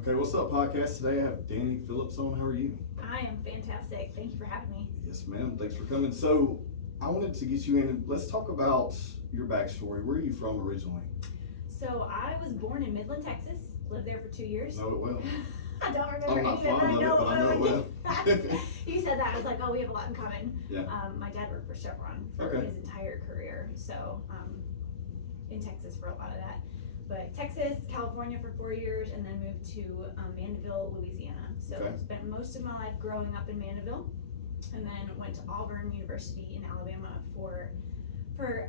Okay, what's up, podcast? Today I have Danye Phillips on. How are you? I am fantastic. Thank you for having me. Yes, ma'am. Thanks for coming. So, I wanted to get you in. Let's talk about your backstory. Where are you from originally? So I was born in Midland, Texas. Lived there for 2 years. Know it well. I don't remember I'm not any of it. fond of it, but I know it well. You said that. I was like, oh, we have a lot in common. Yeah. My dad worked for Chevron for his entire career. So in Texas for a lot of that. But Texas, California for 4 years, and then moved to Mandeville, Louisiana. So spent most of my life growing up in Mandeville, and then went to Auburn University in Alabama for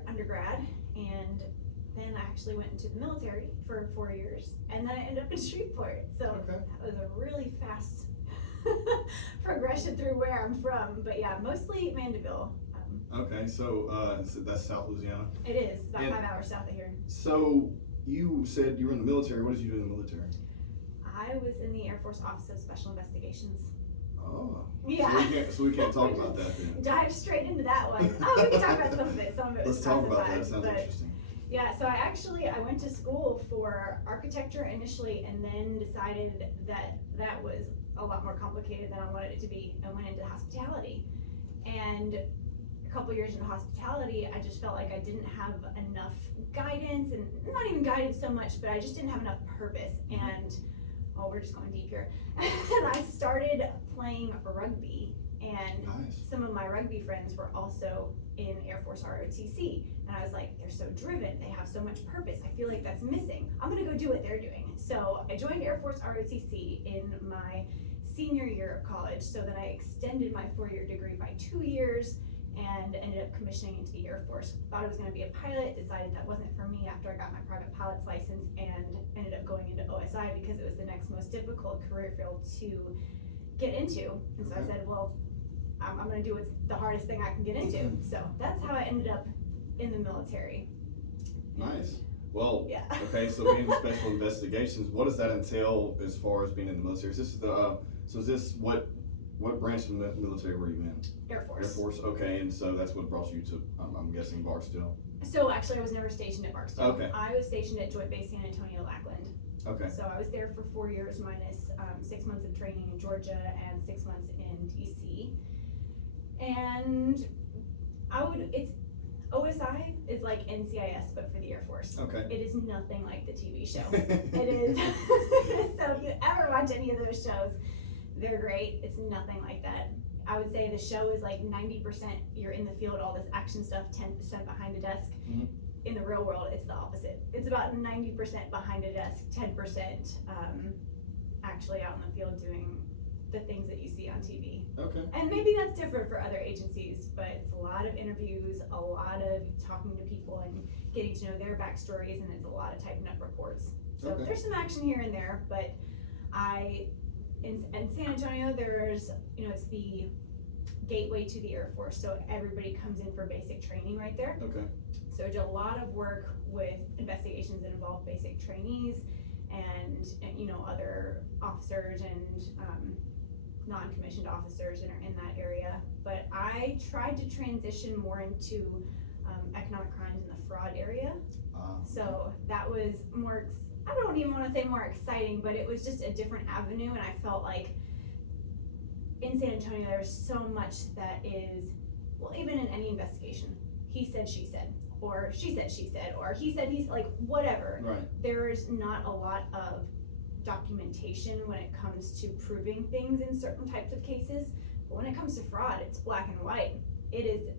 undergrad, and then I actually went into the military for 4 years, and then I ended up in Shreveport. So that was a really fast progression through where I'm from. But yeah, mostly Mandeville. Okay, so that's South Louisiana? It is, about 5 hours south of here. So you said you were in the military. What did you do in the military? I was in the Air Force Office of Special Investigations. Oh. Yeah. So we can't talk about that then. Dive straight into that one. Oh, we can talk about some of it. Some of it was Let's talk about that. classified, It sounds interesting. Yeah, so I went to school for architecture initially, and then decided that that was a lot more complicated than I wanted it to be, and went into hospitality. And a couple years into hospitality, I just felt like I didn't have enough guidance, and not even guidance so much, but I just didn't have enough purpose. And oh, we're just going deep here. And I started playing rugby, and some of my rugby friends were also in Air Force ROTC, and I was like, they're so driven, they have so much purpose, I feel like that's missing. I'm gonna go do what they're doing. So I joined Air Force ROTC in my senior year of college, so that I extended my 4-year degree by 2 years, and ended up commissioning into the Air Force. Thought I was gonna be a pilot, decided that wasn't for me after I got my private pilot's license, and ended up going into OSI because it was the next most difficult career field to get into. And so I said, well, I'm gonna do what's the hardest thing I can get into. So that's how I ended up in the military. Nice. Well, yeah. Okay, so being in special investigations, what does that entail as far as being in the military? Is this what branch of the military were you in? Air Force. Air Force, okay, and so that's what brought you to, I'm guessing, Barksdale. So actually I was never stationed at Barksdale. Okay. I was stationed at Joint Base San Antonio, Lackland. Okay. So I was there for 4 years minus 6 months of training in Georgia and 6 months in DC. And OSI is like NCIS, but for the Air Force. Okay. It is nothing like the TV show. It is. So if you ever watch any of those shows, they're great. It's nothing like that. I would say the show is like 90% you're in the field, all this action stuff, 10% behind a desk. Mm-hmm. In the real world, it's the opposite. It's about 90% behind a desk, 10% actually out in the field doing the things that you see on TV. Okay. And maybe that's different for other agencies, but it's a lot of interviews, a lot of talking to people and getting to know their backstories, and it's a lot of typing up reports. So there's some action here and there, but in San Antonio, there's, it's the gateway to the Air Force, so everybody comes in for basic training right there. Okay. So I did a lot of work with investigations that involve basic trainees and other officers and non-commissioned officers that are in that area. But I tried to transition more into economic crimes and the fraud area. So that was more, I don't even want to say more exciting, but it was just a different avenue, and I felt like in San Antonio there's so much that is, well, even in any investigation, he said, she said, or she said, she said, or he said, he's like, whatever. Right. There's not a lot of documentation when it comes to proving things in certain types of cases, but when it comes to fraud, it's black and white.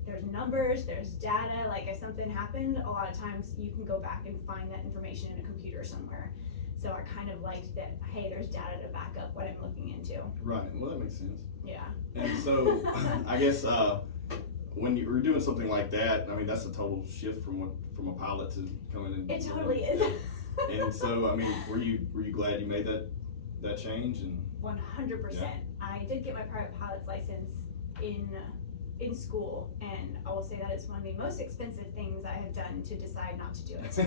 There's numbers, there's data. Like if something happened, a lot of times you can go back and find that information in a computer somewhere. So I kind of liked that, hey, there's data to back up what I'm looking into. Right, well that makes sense. Yeah. And so I guess when you were doing something like that, I mean, that's a total shift from a pilot to coming in. It totally is. And so, I mean, were you glad you made that change? And 100%. Yeah. I did get my private pilot's license in school, and I will say that it's one of the most expensive things I have done to decide not to do it.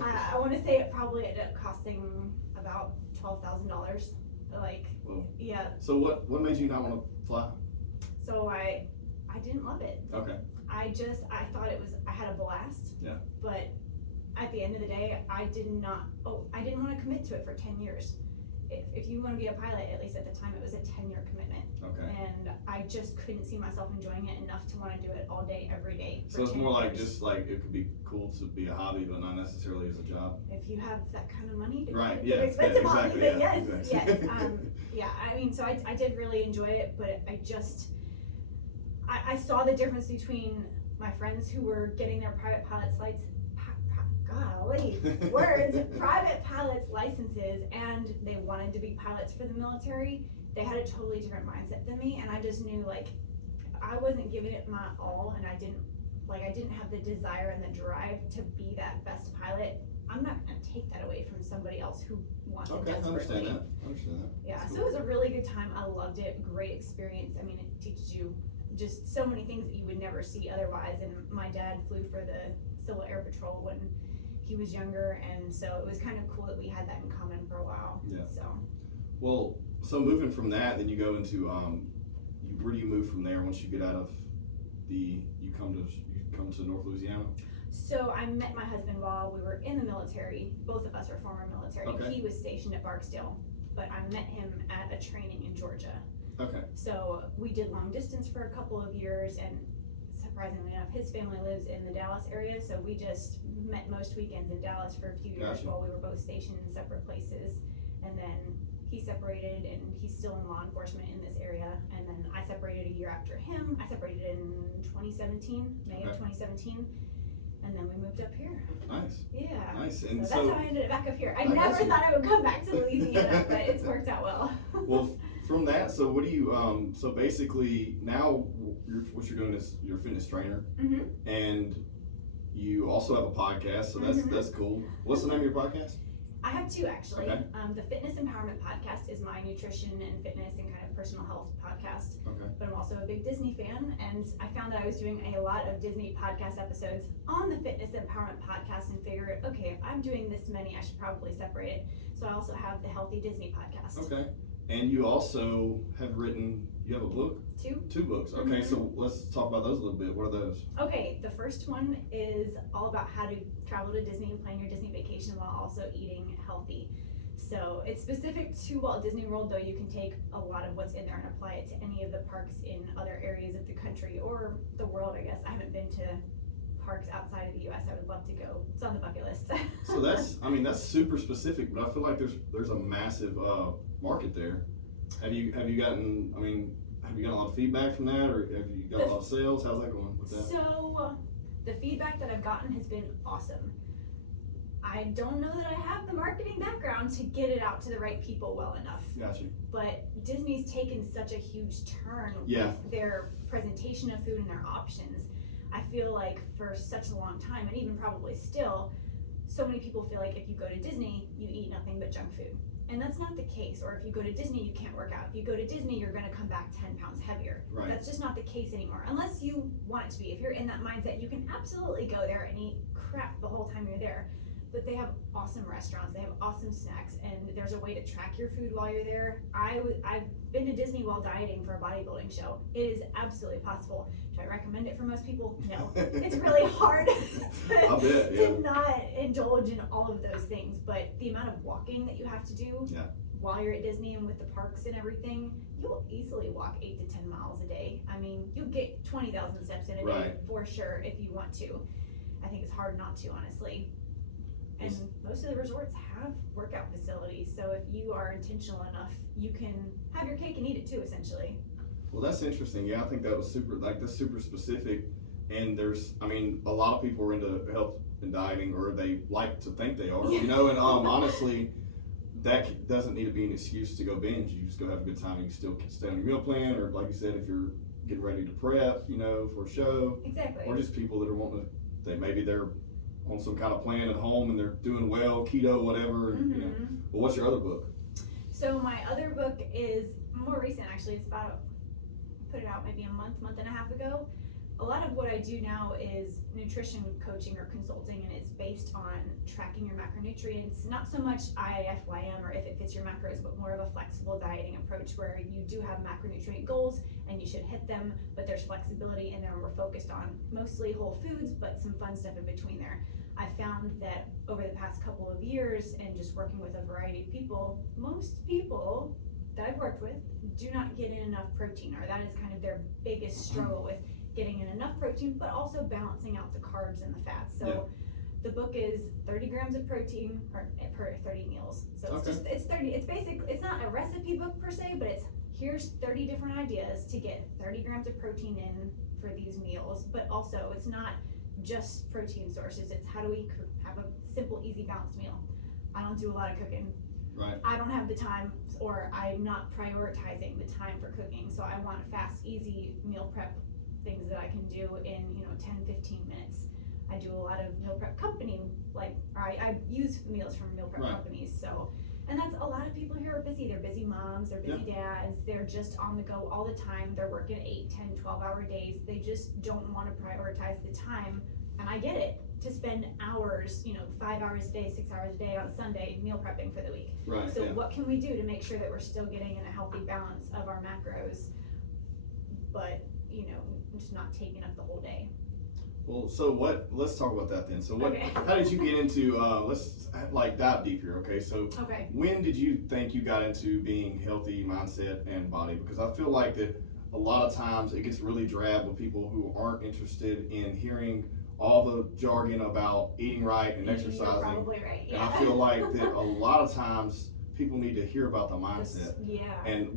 I want to say it probably ended up costing about $12,000. Like, whoa. Yeah. So what made you not want to fly? So I didn't love it. Okay. I thought I had a blast. Yeah. But at the end of the day, I didn't want to commit to it for 10 years. if you want to be a pilot, at least at the time, it was a 10-year commitment. Okay. And I just couldn't see myself enjoying it enough to want to do it all day, every day. So it's more like just like it could be cool to be a hobby, but not necessarily as a job. If you have that kind of money to Right, do it, it's an yeah, expensive hobby, exactly, but yeah, yes, exactly. yes. Yeah, I mean, so I did really enjoy it, but I saw the difference between my friends who were getting their private pilot's private pilot's licenses, and they wanted to be pilots for the military. They had a totally different mindset than me, and I just knew like I wasn't giving it my all, and I didn't have the desire and the drive to be that best pilot. I'm not gonna take that away from somebody else who wants it Okay, I desperately. understand that. Yeah, That's so cool. it was a really good time. I loved it. Great experience. I mean, it teaches you just so many things that you would never see otherwise. And my dad flew for the Civil Air Patrol when he was younger, and so it was kind of cool that we had that in common for a while. Yeah. So. Well, so moving from that, then you go into where do you move from there once you get out of you come to North Louisiana? So I met my husband while we were in the military. Both of us are former military. Okay. He was stationed at Barksdale, but I met him at a training in Georgia. Okay. So we did long distance for a couple of years, and surprisingly enough, his family lives in the Dallas area, so we just met most weekends in Dallas for a few years Gotcha. while we were both stationed in separate places. And then he separated, and he's still in law enforcement in this area. And then I separated a year after him. I separated in 2017, May of Okay. 2017. And then we moved up here. Nice. Yeah. Nice. So And that's so, how I ended up back up here. I I never gotcha. thought I would come back to Louisiana, but it's worked out well. well, from that, so what do you so basically now what you're doing is you're a fitness trainer, hmm and you also have a podcast, so Mhm. that's cool. What's the name of your podcast? I have two actually. Okay. The Fitness Empowerment Podcast is my nutrition and fitness and kind of personal health podcast. Okay. But I'm also a big Disney fan, and I found that I was doing a lot of Disney podcast episodes on the Fitness Empowerment Podcast and figured, okay, if I'm doing this many, I should probably separate it. So I also have the Healthy Disney Podcast. Okay. And you also have you have a book? Two books. Okay, Mhm. so let's talk about those a little bit. What are those? Okay, the first one is all about how to travel to Disney and plan your Disney vacation while also eating healthy. So it's specific to Walt Disney World, though you can take a lot of what's in there and apply it to any of the parks in other areas of the country or the world, I guess. I haven't been to parks outside of the US. I would love to go. It's on the bucket list. So that's super specific, but I feel like there's a massive market there. Have you gotten a lot of feedback from that, or have you got a lot of sales? How's that going with that? So the feedback that I've gotten has been awesome. I don't know that I have the marketing background to get it out to the right people well enough. Got you. But Disney's taken such a huge turn Yeah. with their presentation of food and their options. I feel like for such a long time, and even probably still, so many people feel like if you go to Disney, you eat nothing but junk food. And that's not the case. Or if you go to Disney, you can't work out. If you go to Disney, you're gonna come back 10 pounds heavier. Right. That's just not the case anymore. Unless you want it to be. If you're in that mindset, you can absolutely go there and eat crap the whole time you're there. But they have awesome restaurants, they have awesome snacks, and there's a way to track your food while you're there. I've been to Disney while dieting for a bodybuilding show. It is absolutely possible. Do I recommend it for most people? No. It's really hard I bet, yeah. to not indulge in all of those things, but the amount of walking that you have to do Yeah. while you're at Disney and with the parks and everything, you'll easily walk 8 to 10 miles a day. I mean, you'll get 20,000 steps in a day Right. for sure if you want to. I think it's hard not to, honestly. And most of the resorts have workout facilities, so if you are intentional enough, you can have your cake and eat it too, essentially. Well, that's interesting. Yeah, I think that's super specific. And a lot of people are into health and dieting, or they like to think they are, and honestly, that doesn't need to be an excuse to go binge. You just go have a good time. You can still stay on your meal plan, or like you said, if you're getting ready to prep, for a show, Exactly. or just people that are wanting to, maybe they're on some kind of plan at home and they're doing well, keto, whatever. And, Well, what's your other book? So my other book is more recent, actually. It's put it out maybe a month and a half ago. a lot of what I do now is nutrition coaching or consulting, and it's based on tracking your macronutrients, not so much IFYM or if it fits your macros, but more of a flexible dieting approach where you do have macronutrient goals and you should hit them, but there's flexibility in there, and we're focused on mostly whole foods, but some fun stuff in between there. I found that over the past couple of years and just working with a variety of people, most people that I've worked with do not get in enough protein, or that is kind of their biggest struggle with getting in enough protein, but also balancing out the carbs and the fats. So the book is 30 grams of protein per 30 meals. So it's 30, it's basically, it's not a recipe book per se, but it's here's 30 different ideas to get 30 grams of protein in for these meals, but also it's not just protein sources, it's how do we have a simple, easy, balanced meal. I don't do a lot of cooking. Right. I don't have the time, or I'm not prioritizing the time for cooking, so I want fast, easy meal prep things that I can do in 10-15 minutes. I do a lot of meal prep company, I use meals from meal prep companies, so, and that's a lot of people here are busy. They're busy moms, they're busy dads, they're just on the go all the time. They're working 8, 10, 12-hour days. They just don't want to prioritize the time, and I get it, to spend hours, 5 hours a day, 6 hours a day on Sunday meal prepping for the week. Right. So what can we do to make sure that we're still getting in a healthy balance of our macros, but just not taking up the whole day? Well, so let's talk about that then. So how did you get into, let's dive deep here, okay? So when did you think you got into being healthy mindset and body? Because I feel like that a lot of times it gets really drab with people who aren't interested in hearing all the jargon about eating right and exercising. You're probably right. And I feel like that a lot of times people need to hear about the mindset. And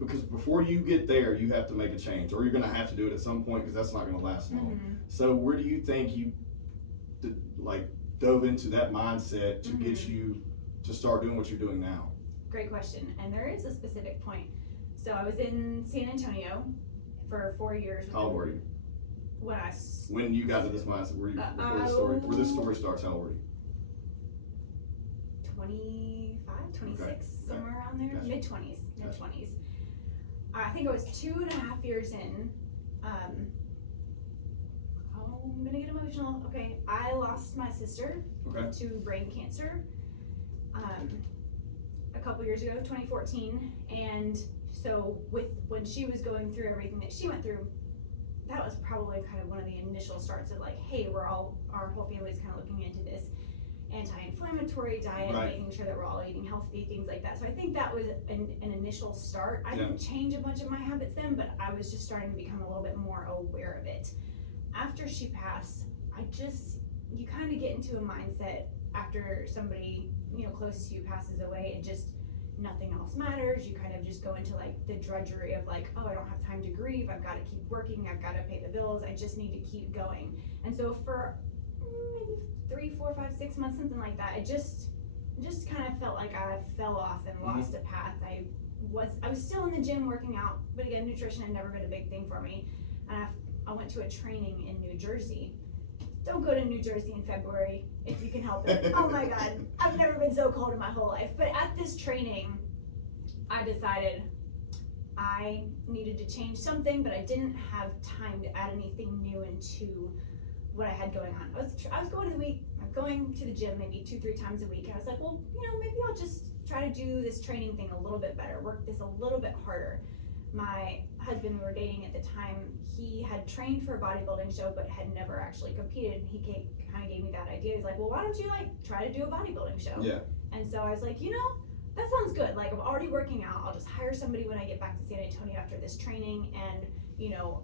because before you get there, you have to make a change, or you're going to have to do it at some point, because that's not going to last long. So where do you think you dove into that mindset to get you to start doing what you're doing now? Great question. And there is a specific point. So I was in San Antonio for 4 years. How old were you? When you got to this mindset, where this story starts, how old were you? 25, 26, somewhere around there, Gotcha. mid-20s. I think I was 2.5 years in. I'm gonna get emotional. Okay, I lost my sister to brain cancer a couple years ago, 2014, and so when she was going through everything that she went through, that was probably kind of one of the initial starts of hey, our whole family's kind of looking into this anti-inflammatory diet, making sure that we're all eating healthy, things like that. So I think that was an initial start. I didn't change a bunch of my habits then, but I was just starting to become a little bit more aware of it. After she passed, you kind of get into a mindset after somebody, close to you passes away, and just nothing else matters. You kind of just go into the drudgery of oh, I don't have time to grieve. I've got to keep working. I've got to pay the bills. I just need to keep going. And so for maybe 3, 4, 5, 6 months, something like that, I just kind of felt like I fell off and lost a path. I was still in the gym working out, but again, nutrition had never been a big thing for me. And I went to a training in New Jersey. Don't go to New Jersey in February if you can help it. Oh my God, I've never been so cold in my whole life. But at this training, I decided I needed to change something, but I didn't have time to add anything new into what I had going on. I was going to the gym maybe 2-3 times a week. And I was like, well, maybe I'll just try to do this training thing a little bit better, work this a little bit harder. My husband, we were dating at the time, he had trained for a bodybuilding show, but had never actually competed. He kind of gave me that idea. He's like, well, why don't you try to do a bodybuilding show? Yeah. And so I was like, that sounds good. I'm already working out. I'll just hire somebody when I get back to San Antonio after this training, and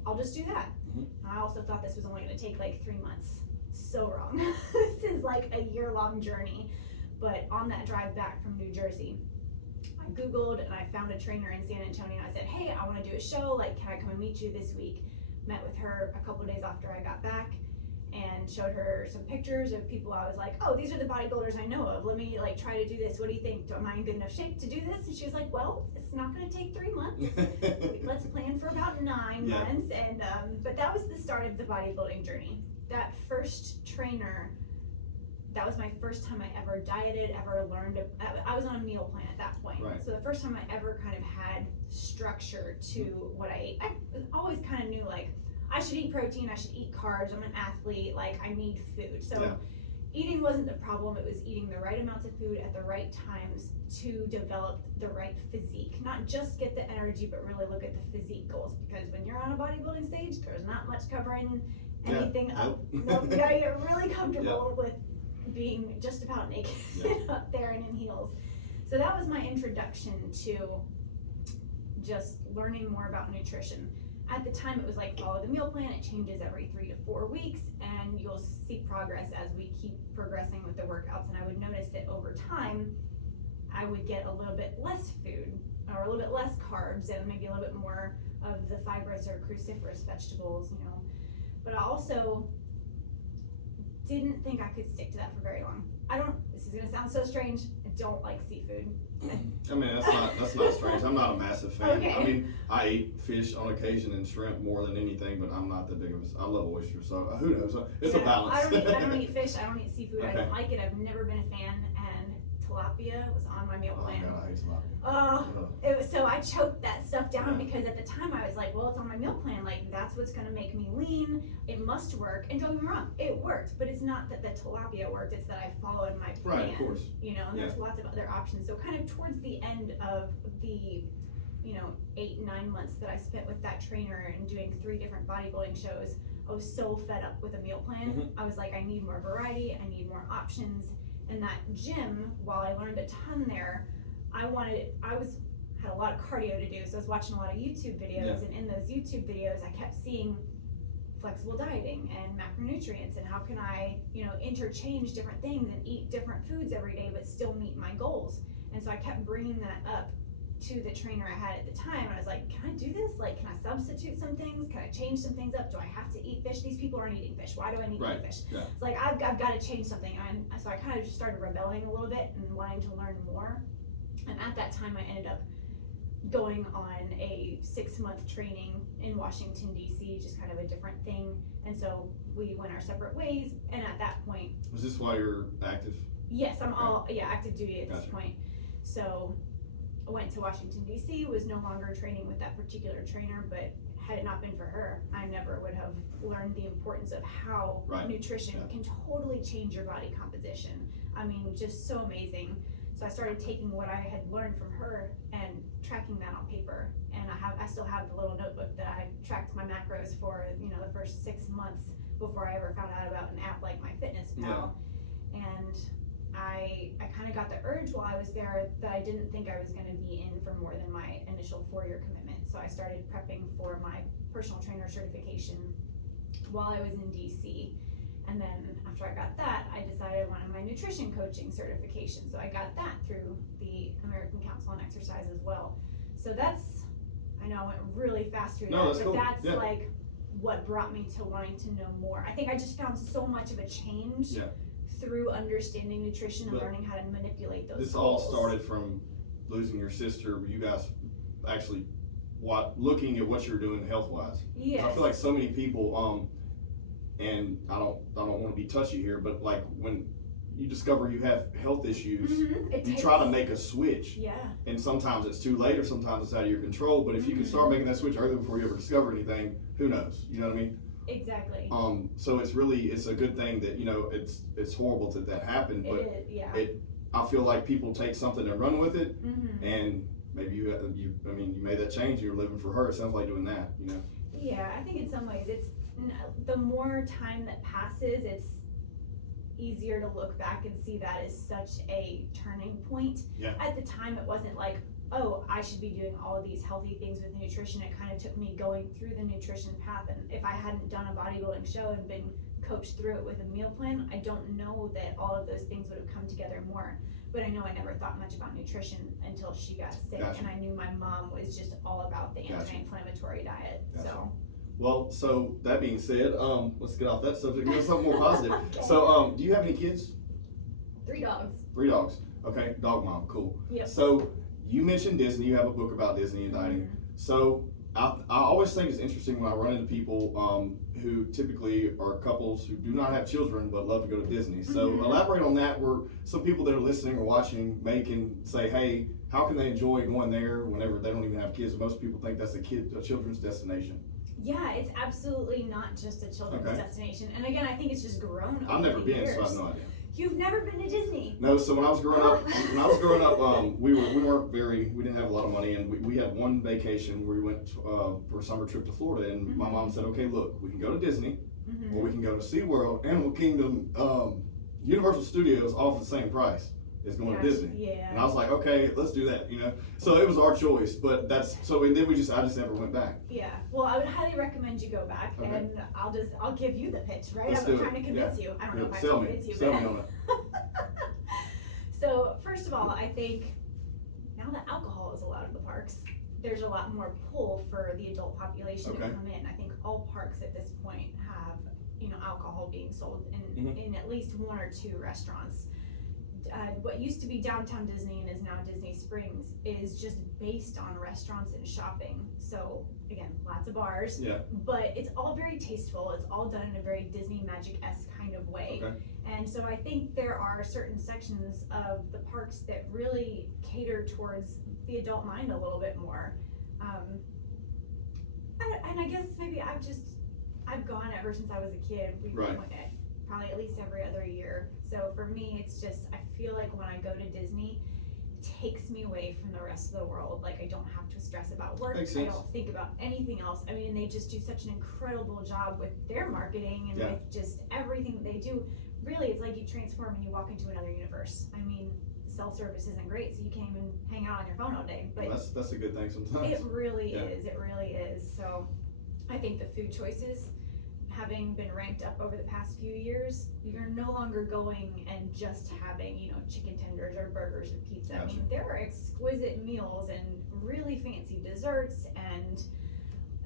I'll just do that. I also thought this was only going to take 3 months. So wrong. This is a year-long journey. But on that drive back from New Jersey, I Googled and I found a trainer in San Antonio. I said, hey, I want to do a show. Can I come and meet you this week? Met with her a couple of days after I got back and showed her some pictures of people. I was like, oh, these are the bodybuilders I know of. Let me try to do this. What do you think? Am I in good enough shape to do this? And she was like, well, it's not going to take 3 months. Let's plan for about 9 months. And but that was the start of the bodybuilding journey. That first trainer, that was my first time I ever dieted, ever learned. I was on a meal plan at that point. So the first time I ever kind of had structure to what I ate. I always kind of knew I should eat protein, I should eat carbs, I'm an athlete, like I need food. So eating wasn't the problem, it was eating the right amounts of food at the right times to develop the right physique. Not just get the energy, but really look at the physique goals, because when you're on a bodybuilding stage, there's not much covering anything up. Nope, you gotta get really comfortable with being just about naked up there and in heels. So that was my introduction to just learning more about nutrition. At the time, it was like, follow the meal plan. It changes every 3 to 4 weeks, and you'll see progress as we keep progressing with the workouts. And I would notice that over time, I would get a little bit less food, or a little bit less carbs, and maybe a little bit more of the fibrous or cruciferous vegetables, you know. But I also didn't think I could stick to that for very long. This is gonna sound so strange, I don't like seafood. I mean, that's not strange. I'm not a massive fan. Okay. I mean, I eat fish on occasion and shrimp more than anything, but I'm not that big of a, I love oysters, so who knows? It's a balance. I don't eat fish, I don't eat seafood, I don't like it, I've never been a fan, and tilapia was on my meal plan. Oh God, I hate tilapia. It was, so I choked that stuff down because at the time I was like, well, it's on my meal plan, like that's what's gonna make me lean, it must work, and don't get me wrong, it worked, but it's not that the tilapia worked, it's that I followed my plan. Right, of course. You know, and there's lots of other options. So kind of towards the end of the, 8-9 months that I spent with that trainer and doing 3 different bodybuilding shows, I was so fed up with a meal plan. I was like, I need more variety, I need more options. And that gym, while I learned a ton there, I had a lot of cardio to do, so I was watching a lot of YouTube videos, and in those YouTube videos I kept seeing flexible dieting and macronutrients, and how can I, interchange different things and eat different foods every day but still meet my goals. And so I kept bringing that up to the trainer I had at the time, and I was like, can I do this? Like, can I substitute some things? Can I change some things up? Do I have to eat fish? These people aren't eating fish. Why do I need to eat fish? It's like, I've got to change something. And so I kind of just started rebelling a little bit and wanting to learn more. And at that time, I ended up going on a 6-month training in Washington, D.C., just kind of a different thing. And so we went our separate ways. And at that point... Was this while you're active? Yes, I'm active duty at this point. So I went to Washington, D.C., was no longer training with that particular trainer, but had it not been for her, I never would have learned the importance of how nutrition can totally change your body composition. I mean, just so amazing. So I started taking what I had learned from her and tracking that on paper. And I still have the little notebook that I tracked my macros for, the first 6 months before I ever found out about an app like MyFitnessPal. And I kind of got the urge while I was there that I didn't think I was going to be in for more than my initial 4-year commitment. So I started prepping for my personal trainer certification while I was in DC. And then after I got that, I decided I wanted my nutrition coaching certification. So I got that through the American Council on Exercise as well. So I know I went really fast through that, that's cool. That's like what brought me to wanting to know more. I think I just found so much of a change through understanding nutrition and learning how to manipulate those This goals. all started from losing your sister. You guys actually looking at what you're doing health-wise. Yes. I feel like so many people, and I don't want to be touchy here, but like when you discover you have health issues, you try to make a switch. Yeah. And sometimes it's too late, or sometimes it's out of your control. But if you can start making that switch early before you ever discover anything, who knows? You know what I mean? Exactly. So it's a good thing that it's horrible that happened, but I feel like people take something and run with it, and maybe you made that change. You're living for her. It sounds like doing that, Yeah, I think in some ways the more time that passes, it's easier to look back and see that as such a turning point. Yeah. At the time, it wasn't like, oh, I should be doing all of these healthy things with nutrition. It kind of took me going through the nutrition path, and if I hadn't done a bodybuilding show and been coached through it with a meal plan, I don't know that all of those things would have come together more. But I know I never thought much about nutrition until she got sick, and I knew my mom was just all about the anti-inflammatory diet. So. Well, so that being said, let's get off that subject and go to something more positive. Okay. So, do you have any kids? 3 dogs. 3 dogs. Okay, dog mom, cool. Yep. So, you mentioned Disney. You have a book about Disney and dieting. So, I always think it's interesting when I run into people who typically are couples who do not have children but love to go to Disney. So, elaborate on that, where some people that are listening or watching can say, hey, how can they enjoy going there whenever they don't even have kids? Most people think that's a children's destination. Yeah, it's absolutely not just a children's Okay. destination. And again, I think it's just grown over I've never the been, years. so I have no idea. You've never been to Disney? No, so when I was growing up, we didn't have a lot of money, and we had one vacation where we went for a summer trip to Florida, and my mom said, okay, look, we can go to Disney, or we can go to SeaWorld, Animal Kingdom, Universal Studios, all for the same price as going to Disney. Yeah. And I was like, okay, let's do that, you know. So it was our choice, but and then I just never went back. Yeah. Well, I would highly recommend you go back, Okay. and I'll give you the pitch, right? Let's I'm do trying it. to convince you. I don't know if I Sell can me. convince you. Sell but- me on it. So first of all, I think now that alcohol is allowed in the parks, there's a lot more pull for the adult population to Okay. come in. I think all parks at this point have, alcohol being sold Mhm. in at least one or two restaurants. What used to be downtown Disney and is now Disney Springs is just based on restaurants and shopping. So again, lots of bars, Yeah. but it's all very tasteful. It's all done in a very Disney magic-esque kind of way. Okay. And so I think there are certain sections of the parks that really cater towards the adult mind a little bit more. And I guess maybe I've gone ever since I was a kid. We Right. went probably at least every other year. So for me, it's just, I feel like when I go to Disney, it takes me away from the rest of the world. Like I don't have to stress about work. Makes I sense. don't think about anything else. I mean, they just do such an incredible job with their marketing and Yeah. with just everything that they do. Really, it's like you transform and you walk into another universe. I mean, self-service isn't great, so you can't even hang out on your phone all day, but Well, that's a good thing sometimes. it really Yeah. is, it really is. So I think the food choices, having been ranked up over the past few years, you're no longer going and just having, chicken tenders or burgers or pizza. I Gotcha. mean, there are exquisite meals and really fancy desserts, and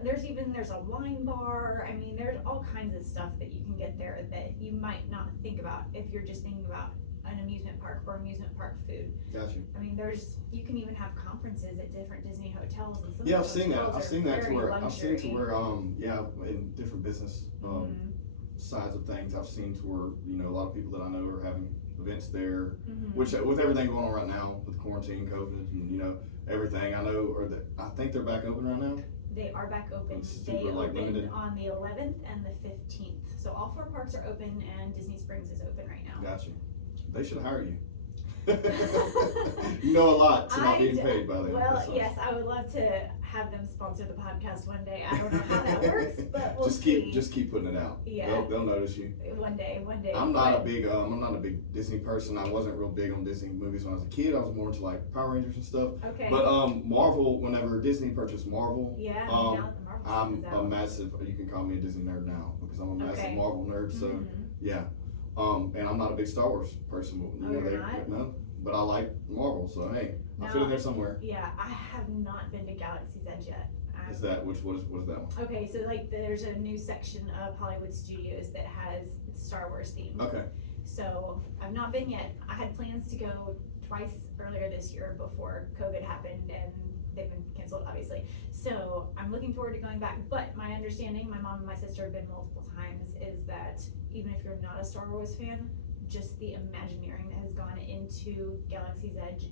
there's a wine bar. I mean, there's all kinds of stuff that you can get there that you might not think about if you're just thinking about an amusement park or amusement park food. Got you. I mean, you can even have conferences at different Disney hotels and some Yeah, of I've those seen that. hotels I've are seen that to very where luxury. in different business Mhm. sides of things, I've seen to where a lot of people that I know are having events there, Mhm. which with everything going on right now with quarantine, COVID, and everything, I think they're back open right now. They are back open. It's They super, like, opened limited. on the 11th and the 15th. So all 4 parks are open and Disney Springs is open right now. Got you. They should hire you. You know a lot to not being paid by them. Well, That sucks. yes, I would love to have them sponsor the podcast one day. I don't know how that works, but we'll see. Just keep putting it out. Yeah. They'll notice you. One day. I'm not a big Disney person. I wasn't real big on Disney movies when I was a kid. I was more into like Power Rangers and stuff. Okay. But Marvel, whenever Disney purchased Marvel, yeah, now that the Marvel I'm stuff is a out. massive. You can call me a Disney nerd now because I'm a massive Okay. Marvel nerd. So Mhm. yeah, and I'm not a big Star Wars person. You're not? No, but I like Marvel. So hey, I fit No. in there somewhere. Yeah, I have not been to Galaxy's Edge yet. Is that what is that one? Okay, so like there's a new section of Hollywood Studios that has Star Wars themed. Okay. So I've not been yet. I had plans to go twice earlier this year before COVID happened and they've been canceled obviously. So I'm looking forward to going back. But my understanding, my mom and my sister have been multiple times, is that even if you're not a Star Wars fan, just the Imagineering that has gone into Galaxy's Edge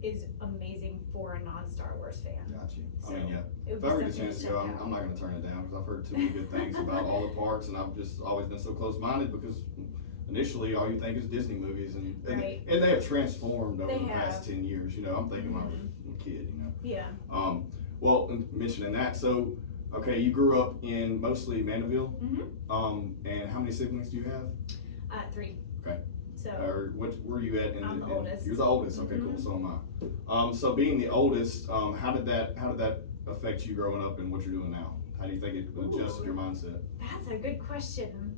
is amazing for a non-Star Wars fan. Got you. So, I mean, yeah. It If would I be ever get a something chance to check go, out. I'm not going to turn it down because I've heard too many good things about all the parks, and I've just always been so close-minded because initially all you think is Disney movies, and Right. and they have transformed over They the past have. 10 years. I'm thinking when I was a kid. Yeah. Well, mentioning that, so okay, you grew up in mostly Mandeville, Mm-hmm. and how many siblings do you have? 3. Okay. So Or where are you at? I'm the oldest. You're the oldest. Okay, cool. Mhm. So am I. So being the oldest, how did that affect you growing up and what you're doing now? How do you think it adjusted your mindset? that's a good question.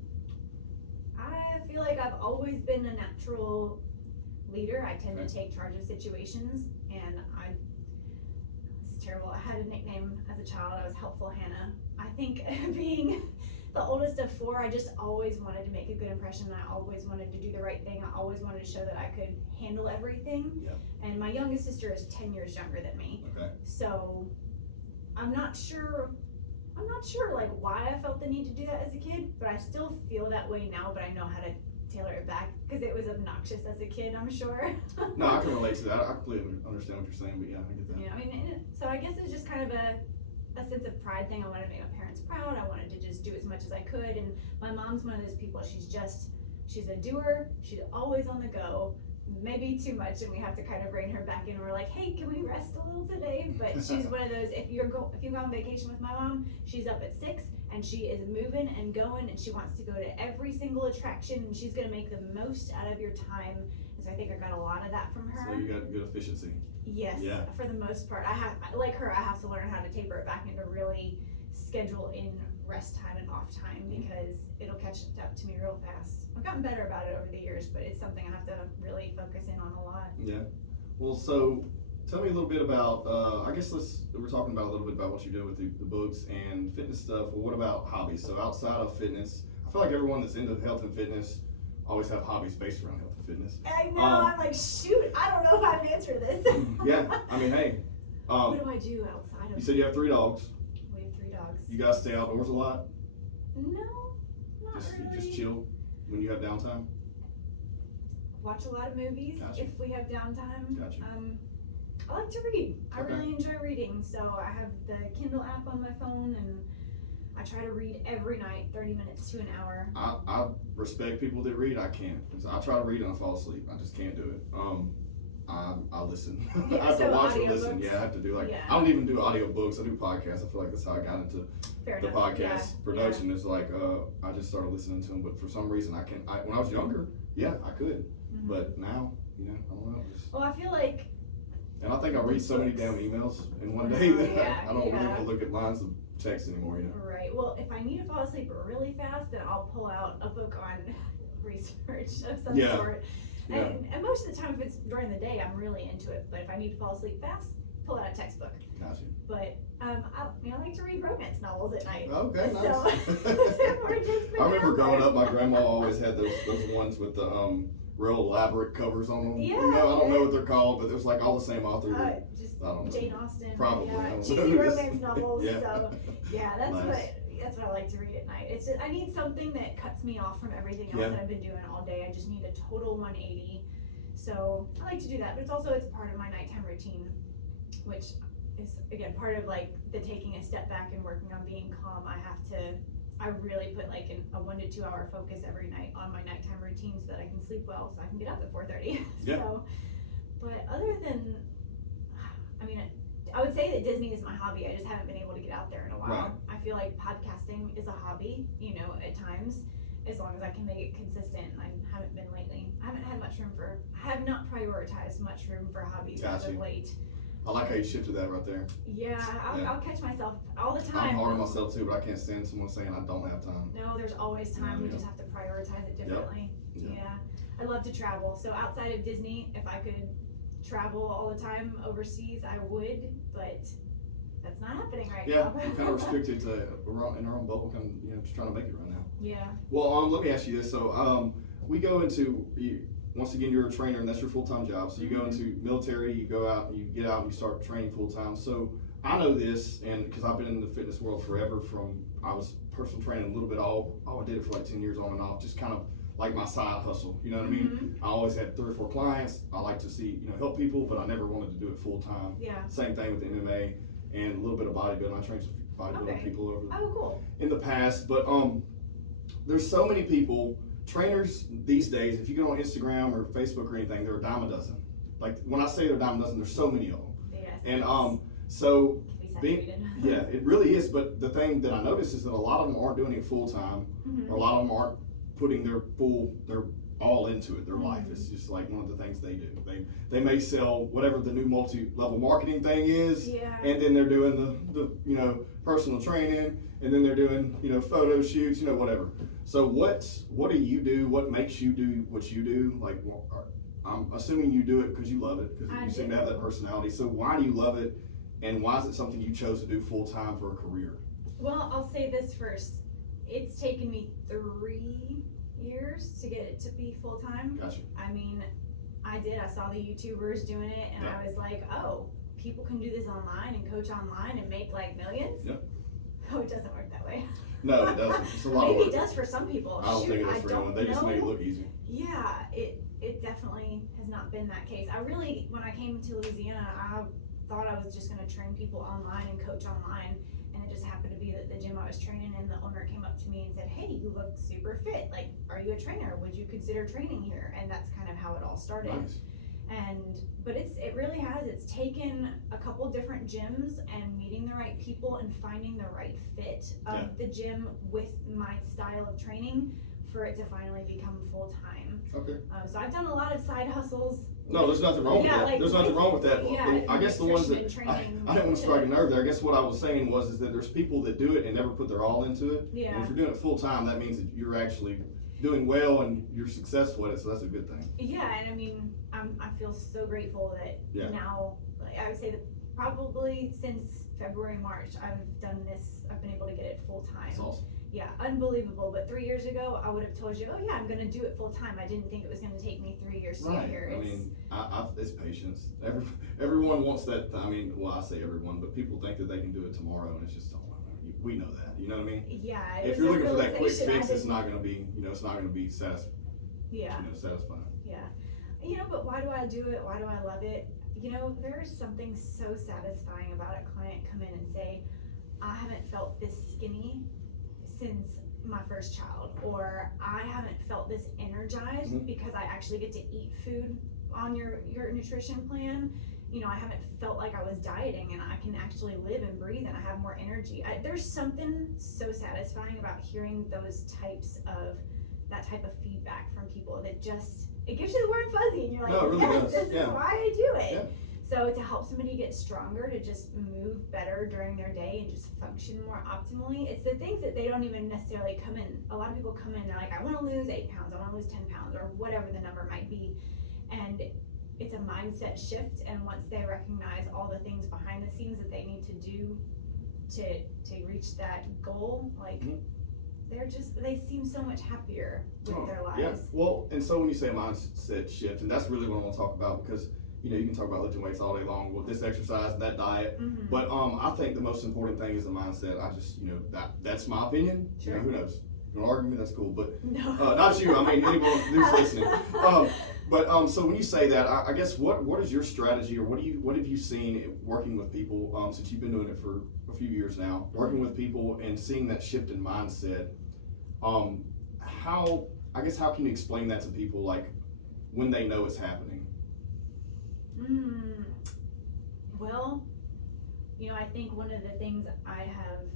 I feel like I've always been a natural leader. I tend Okay. to take charge of situations, and this is terrible. I had a nickname as a child. I was Helpful Hannah. I think being the oldest of 4, I just always wanted to make a good impression. I always wanted to do the right thing. I always wanted to show that I could handle everything. Yeah. And my youngest sister is 10 years younger than me. Okay. So I'm not sure like why I felt the need to do that as a kid, but I still feel that way now, but I know how to tailor it back because it was obnoxious as a kid, I'm sure. No, I can relate to that. I completely understand what you're saying, but yeah, I get that. I mean, so I guess it's just kind of a sense of pride thing. I wanted to make my parents proud. I wanted to just do as much as I could. And my mom's one of those people, she's a doer. She's always on the go, maybe too much. And we have to kind of rein her back in. We're like, hey, can we rest a little today? But she's one of those, if you go on vacation with my mom, she's up at 6 and she is moving and going and she wants to go to every single attraction and she's going to make the most out of your time. And so I think I got a lot of that from her. So you got good efficiency. Yes, yeah. For the most part. I have to learn how to taper it back into really schedule in rest time and off time because it'll catch up to me real fast. I've gotten better about it over the years, but it's something I have to really focus in on a lot. Yeah. Well, so tell me a little bit about, I guess we're talking about a little bit about what you do with the books and fitness stuff. Well, what about hobbies? So outside of fitness, I feel like everyone that's into health and fitness always have hobbies based around health and fitness. I know, I'm like, shoot, I don't know if I can answer this. Yeah, I mean, hey. What do I do outside of You said you have 3 dogs. We have 3 dogs. You guys stay outdoors a lot? No, not You really. just chill when you have downtime? Watch a lot of movies Gotcha. if we have downtime. Gotcha. I like to read. I Okay. really enjoy reading. So I have the Kindle app on my phone and I try to read every night, 30 minutes to an hour. I respect people that read. I can't. I try to read and I fall asleep. I just can't do it. I listen. Yeah, I have to so watch or listen. audiobooks. Yeah, I have to do I Yeah. don't even do audiobooks. I do podcasts. I feel like that's how I got into Fair the enough. podcast Yeah. production. Is like I just started listening to them, but for some reason I can't. When I was younger, yeah, I could, Mhm. but now, I don't know. Well, I feel like And I think I read so many damn emails in one day that I don't really want to look at lines of text anymore. Right. Well, if I need to fall asleep really fast, then I'll pull out a book on research of some Yeah. sort. Yeah. And most of the time, if it's during the day, I'm really into it. But if I need to fall asleep fast, pull out a textbook. Gotcha. But I like to read romance novels at night. Okay, nice. So, we're just I remember out growing there. up, my grandma always had those ones with the real elaborate covers on them. Yeah, I don't know what they're called, but it was like all the same author. Just I don't know. Jane Austen. Probably. I Yeah, don't cheesy know. romance novels. Yeah. So yeah, that's Nice. that's what I like to read at night. It's just, I need something that cuts me off from everything else Yeah. that I've been doing all day. I just need a total 180. So I like to do that, but it's part of my nighttime routine, which is again part of like the taking a step back and working on being calm. I really put like a 1 to 2 hour focus every night on my nighttime routine so that I can sleep well, so I can get up at 4:30. Yeah. So, but other than, I mean, I would say that Disney is my hobby. I just haven't been able to get out there in a while. Right. I feel like podcasting is a hobby, at times, as long as I can make it consistent. And I haven't been lately. I have not prioritized much room for hobbies as Gotcha. of late. I like how you shifted that right there. Yeah, Yeah. I'll catch myself all the I'm time. hard on myself too, but I can't stand someone saying I don't have time. No, there's always time. We Yeah. just have to prioritize it differently. Yep. Yeah. I love to travel. So outside of Disney, if I could travel all the time overseas, I would, but that's not happening right Yeah, now. we're kind of restricted to in our own bubble, kind of just trying to make it right now. Yeah. Well, let me ask you this. So, we go into once again, you're a trainer, and that's your full-time job. So you go into military, you go out, and you get out, and you start training full-time. So I know this, and because I've been in the fitness world forever. I was personal training a little bit. I did it for like 10 years on and off, just kind of like my side hustle. You know what I mean? I always had 3 or 4 clients. I like to see help people, but I never wanted to do it full-time. Yeah. Same thing with the MMA and a little bit of bodybuilding. I trained some bodybuilding people over Oh, cool. in the past, but there's so many people, trainers these days. If you go on Instagram or Facebook or anything, they're a dime a dozen. Like when I say they're a dime a dozen, there's so many of them. Yes. And so We being, saturated. yeah, it really is. But the thing that I notice is that a lot of them aren't doing it full time, or a lot of them aren't putting their all into it. Their life. It's just like one of the things they do. They may sell whatever the new multi-level marketing thing is, Yeah. and then they're doing the personal training, and then they're doing photo shoots, whatever. So what do you do? What makes you do what you do? Like, I'm assuming you do it because you love it, because you seem to have that personality. So why do you love it, and why is it something you chose to do full time for a career? Well, I'll say this first. It's taken me 3 years to get it to be full time. Gotcha. I mean, I saw the YouTubers doing it, and I was like, oh, people can do this online and coach online and make like millions? Yep. Oh, it doesn't work that way. No, it doesn't. It's a lot of Maybe work. it does for some people. I don't think it Shoot, does for anyone. They just make it look easy. Yeah, it definitely has not been that case. When I came to Louisiana, I thought I was just gonna train people online and coach online. And it just happened to be that the gym I was training in, the owner came up to me and said, hey, you look super fit. Like, are you a trainer? Would you consider training here? And that's kind of how it all started. Nice. But it really has, it's taken a couple different gyms and meeting the right people and finding the right fit of the gym with my style of training for it to finally become full-time. Okay. So I've done a lot of side hustles. No, there's nothing wrong with that. Like, there's nothing wrong with that. Yeah, I guess the ones that, I didn't want to strike a nerve there. I guess what I was saying was is that there's people that do it and never put their all into it. Yeah. And if you're doing it full-time, that means that you're actually doing well and you're successful at it, so that's a good thing. Yeah, and I mean, I feel so grateful that now, like, I would say that probably since February, March, I've been able to get it full-time. That's awesome. Yeah, unbelievable. But 3 years ago, I would have told you, oh yeah, I'm gonna do it full-time. I didn't think it was gonna take me 3 years to get here. I mean, it's patience. Everyone wants that. I mean, well, I say everyone, but people think that they can do it tomorrow, and it's just, we know that. You know what I mean? Yeah. If you're looking for that quick fix, it's not gonna be, it's not gonna be satisfying. Yeah. Satisfying. Yeah. But why do I do it? Why do I love it? There's something so satisfying about a client come in and say, I haven't felt this skinny since my first child, or I haven't felt this energized because I actually get to eat food on your nutrition plan. I haven't felt like I was dieting and I can actually live and breathe and I have more energy. There's something so satisfying about hearing that type of feedback from people that it gives you the warm fuzzy and you're like, really yes, does. this is why I do it. Yeah. So to help somebody get stronger, to just move better during their day and just function more optimally, it's the things that they don't even necessarily come in. A lot of people come in, they're like, I want to lose 8 pounds, I want to lose 10 pounds, or whatever the number might be. And it's a mindset shift, and once they recognize all the things behind the scenes that they need to do to reach that goal, like they seem so much happier with their lives. Yeah. Well, and so when you say mindset shift, and that's really what I want to talk about, because you can talk about lifting weights all day long with this exercise and that diet, but I think the most important thing is the mindset. I just that's my opinion. Sure. Who knows? If you want to argue with me, that's cool, but No. not you. I mean anyone who's listening. So when you say that, I guess what is your strategy, or what have you seen working with people since you've been doing it for a few years now, working with people and seeing that shift in mindset? How can you explain that to people, like when they know it's happening? Well, I think one of the things I have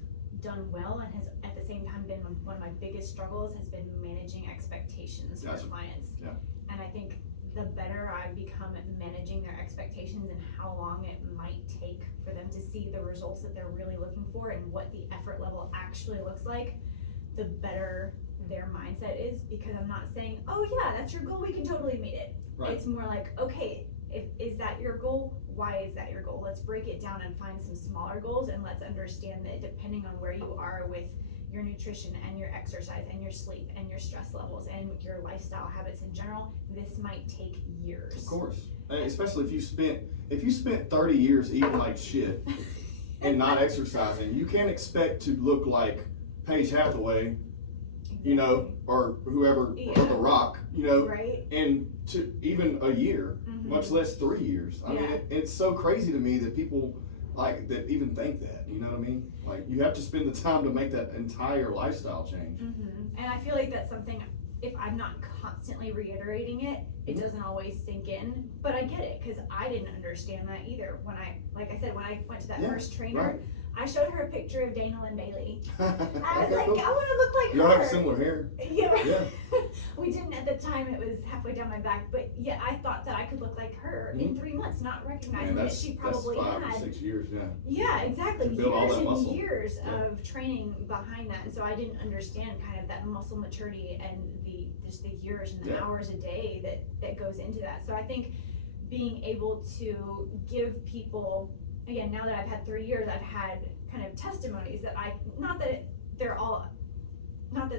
done well and has at the same time been one of my biggest struggles has been managing expectations for clients. Yeah. And I think the better I've become at managing their expectations and how long it might take for them to see the results that they're really looking for and what the effort level actually looks like, the better their mindset is, because I'm not saying, oh yeah, that's your goal, we can totally meet it. Right. It's more like, okay, is that your goal? Why is that your goal? Let's break it down and find some smaller goals, and let's understand that depending on where you are with your nutrition and your exercise and your sleep and your stress levels and your lifestyle habits in general, this might take years. Of course, especially if you spent 30 years eating like shit and not exercising, you can't expect to look like Paige Hathaway, or whoever, or The Rock, right? and to even a year, much less 3 years. I mean, it's so crazy to me that people like that even think that. You know what I mean? Like, you have to spend the time to make that entire lifestyle change. And I feel like that's something, if I'm not constantly reiterating it, it doesn't always sink in. But I get it, because I didn't understand that either. When I went to that first trainer, right. I showed her a picture of Dana and Bailey. I was Okay, like, cool. I want to look like her. You all have similar hair. Yeah. We didn't at the time. It was halfway down my back. But yeah, I thought that I could look like her in 3 months, not recognizing that she probably that's 5 had. or 6 years, Yeah, exactly. To build all Years that and muscle. years of training behind that. And so I didn't understand kind of that muscle maturity and the years and the hours a day that goes into that. So I think being able to give people, again, now that I've had 3 years, I've had kind of testimonies that not that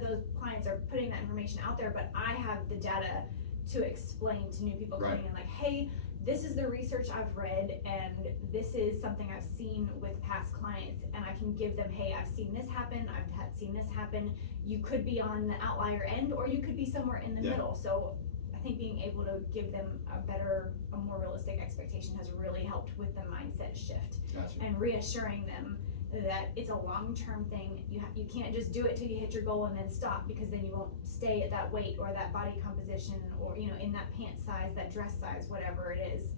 those clients are putting that information out there, but I have the data to explain to new people coming in, like, hey, this is the research I've read, and this is something I've seen with past clients, and I can give them, hey, I've seen this happen, seen this happen. You could be on the outlier end, or you could be somewhere in the middle. So I think being able to give them a more realistic expectation has really helped with the mindset shift. Gotcha. And reassuring them that it's a long-term thing. You can't just do it till you hit your goal and then stop, because then you won't stay at that weight or that body composition or, you know, in that pant size, that dress size, whatever it is.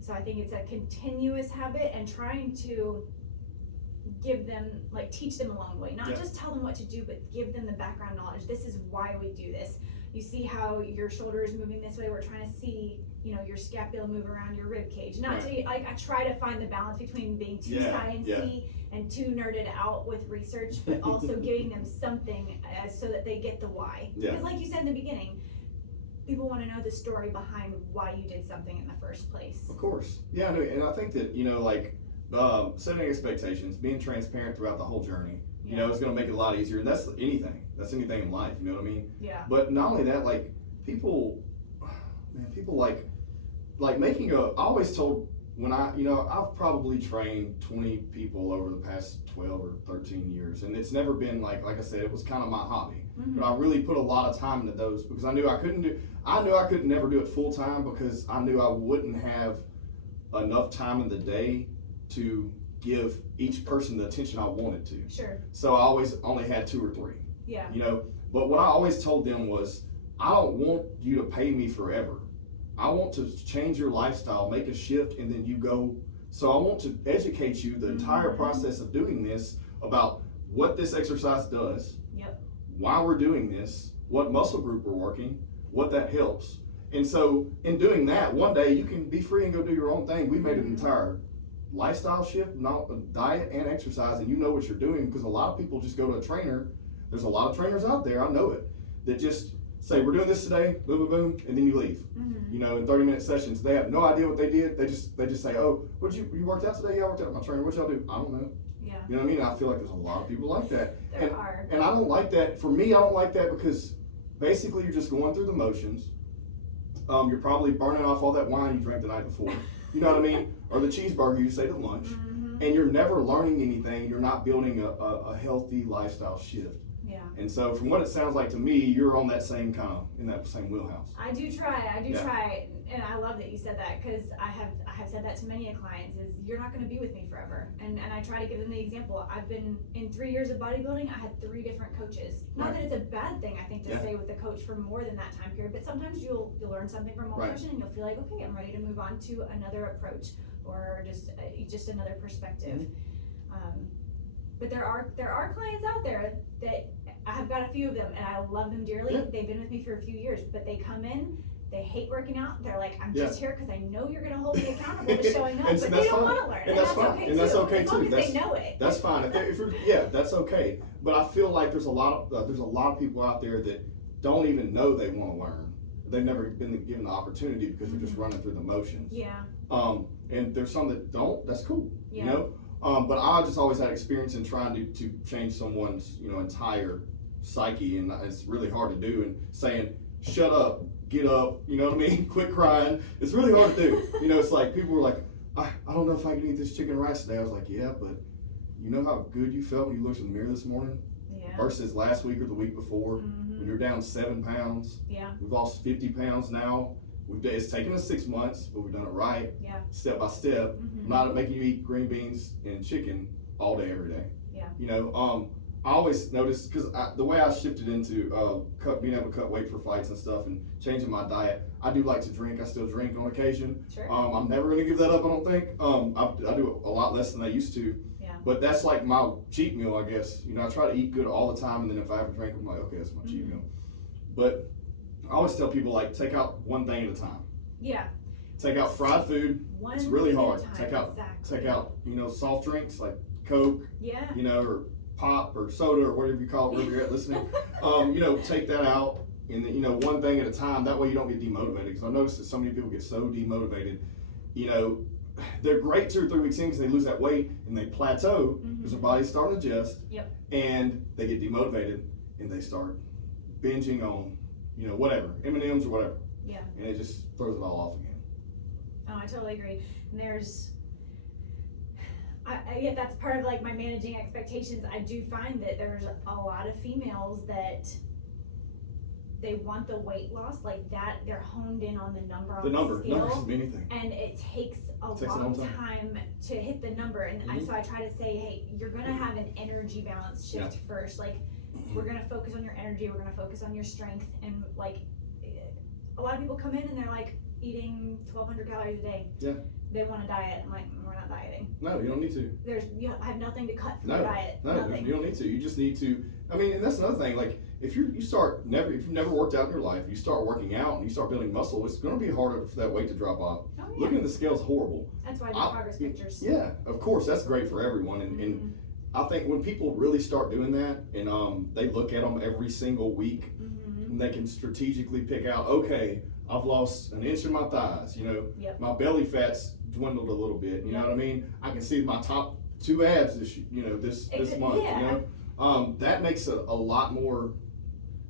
So I think it's a continuous habit, and trying to give them, like, teach them along the way, not just tell them what to do, but give them the background knowledge. This is why we do this. You see how your shoulder is moving this way, we're trying to see, you know, your scapula move around your rib cage. Not to, like, I try to find the balance between being too sciencey and too nerded out with research, but also giving them something so that they get the why. Because like you said in the beginning, people want to know the story behind why you did something in the first place. Of course. Yeah, no, and I think that, you know, like, setting expectations, being transparent throughout the whole journey, you know, it's going to make it a lot easier. And that's anything in life, you know what I mean? Yeah. But not only that, like, people like making I always told when I've probably trained 20 people over the past 12 or 13 years. And it's never been like I said, it was kind of my hobby. Mm-hmm. But I really put a lot of time into those because I knew I could never do it full time, because I knew I wouldn't have enough time in the day to give each person the attention I wanted to. Sure. So I always only had 2 or 3. Yeah. You know, but what I always told them was, I don't want you to pay me forever. I want to change your lifestyle, make a shift, and then you go. So I want to educate you the entire process of doing this, about what this exercise does, why we're doing this, what muscle group we're working, what that helps. And so in doing that, one day you can be free and go do your own thing. We made an entire lifestyle shift, not diet and exercise, and you know what you're doing, because a lot of people just go to a trainer. There's a lot of trainers out there, I know it, that just say, we're doing this today, boom, boom, boom, and then you leave. You know, in 30-minute sessions. They have no idea what they did. They just say, oh, you worked out today? Yeah, I worked out with my trainer. What y'all do? I don't know. Yeah. You know what I mean? I feel like there's a lot of people like that. There are. And I don't like that. For me, I don't like that, because basically you're just going through the motions. You're probably burning off all that wine you drank the night before. You know what I mean? Or the cheeseburger you ate at lunch. And you're never learning anything. You're not building a healthy lifestyle shift. Yeah. And so from what it sounds like to me, you're on that same in that same wheelhouse. I do try, and I love that you said that, because I have said that to many clients, is you're not going to be with me forever. And I try to give them the example. I've been in 3 years of bodybuilding, I had 3 different coaches. Not that it's a bad thing, I think, to stay with the coach for more than that time period, but sometimes you'll learn something from one person and you'll feel like, okay, I'm ready to move on to another approach, or just another perspective. But there are clients out there that I have got a few of them, and I love them dearly. They've been with me for a few years, but they come in, they hate working out. They're like, I'm just here because I know you're going to hold me accountable to showing up, but they don't want to learn, and that's fine. Okay, and that's okay as too. long as they know it. That's fine. If you're, that's okay. But I feel like there's a lot of people out there that don't even know they want to learn. They've never been given the opportunity because they're just running through the motions. Yeah. And there's some that don't. That's cool. You know. But I just always had experience in trying to change someone's, you know, entire psyche, and it's really hard to do. And saying, shut up, get up, you know what I mean? Quit crying. It's really hard to do. You know, it's like people were like, I don't know if I can eat this chicken rice today. I was like, yeah, but you know how good you felt when you looked in the mirror this morning? Yeah. Versus last week or the week before, when you're down 7 pounds. Yeah. We've lost 50 pounds now. It's taken us 6 months, but we've done it right, step by step. I'm not making you eat green beans and chicken all day, every day. Yeah. You know, I always noticed, because the way I shifted into being able to cut weight for fights and stuff and changing my diet, I do like to drink. I still drink on occasion. Sure. I'm never going to give that up, I don't think. I do a lot less than I used to. Yeah. But that's like my cheat meal, I guess. You know, I try to eat good all the time, and then if I have a drink, I'm like, okay, that's my cheat meal. But I always tell people, like, take out one thing at a time. Yeah. Take out fried food. It's really hard. Take out, you know, soft drinks like Coke. Yeah. You know, or pop or soda or whatever you call it, wherever you're at listening. You know, take that out, and then, you know, one thing at a time. That way you don't get demotivated. Because I noticed that so many people get so demotivated. You know, they're great 2 or 3 weeks in because they lose that weight and they plateau because their body's starting to adjust. Yep. And they get demotivated and they start binging on, you know, whatever, M&Ms or whatever. Yeah. And it just throws it all off again. Oh, I totally agree. And I that's part of like my managing expectations. I do find that there's a lot of females that they want the weight loss, like that, they're honed in on the number on the number scale. doesn't mean anything. And it takes a It takes long time to hit the number. And Mhm. so I try to say, hey, you're gonna have an energy balance shift first. Like, we're gonna focus on your energy, we're gonna focus on your strength, and like, a lot of people come in and they're like eating 1,200 calories a day. Yeah. They want to diet. I'm like, we're not dieting. No, you don't need to. I have nothing to cut from the diet. No, Nothing. you don't need to. You just need to. I mean, and that's another thing. Like, if you've never worked out in your life, you start working out and you start building muscle, it's going to be harder for that weight to drop off. Oh, yeah. Looking at the scale is horrible. That's why I do progress pictures. Yeah, of course, that's great for everyone. And I think when people really start doing that, and they look at them every single week, and they can strategically pick out, okay, I've lost an inch in my thighs, my belly fat's dwindled a little bit, you know what I mean? I can see my top 2 abs this month, that makes it a lot more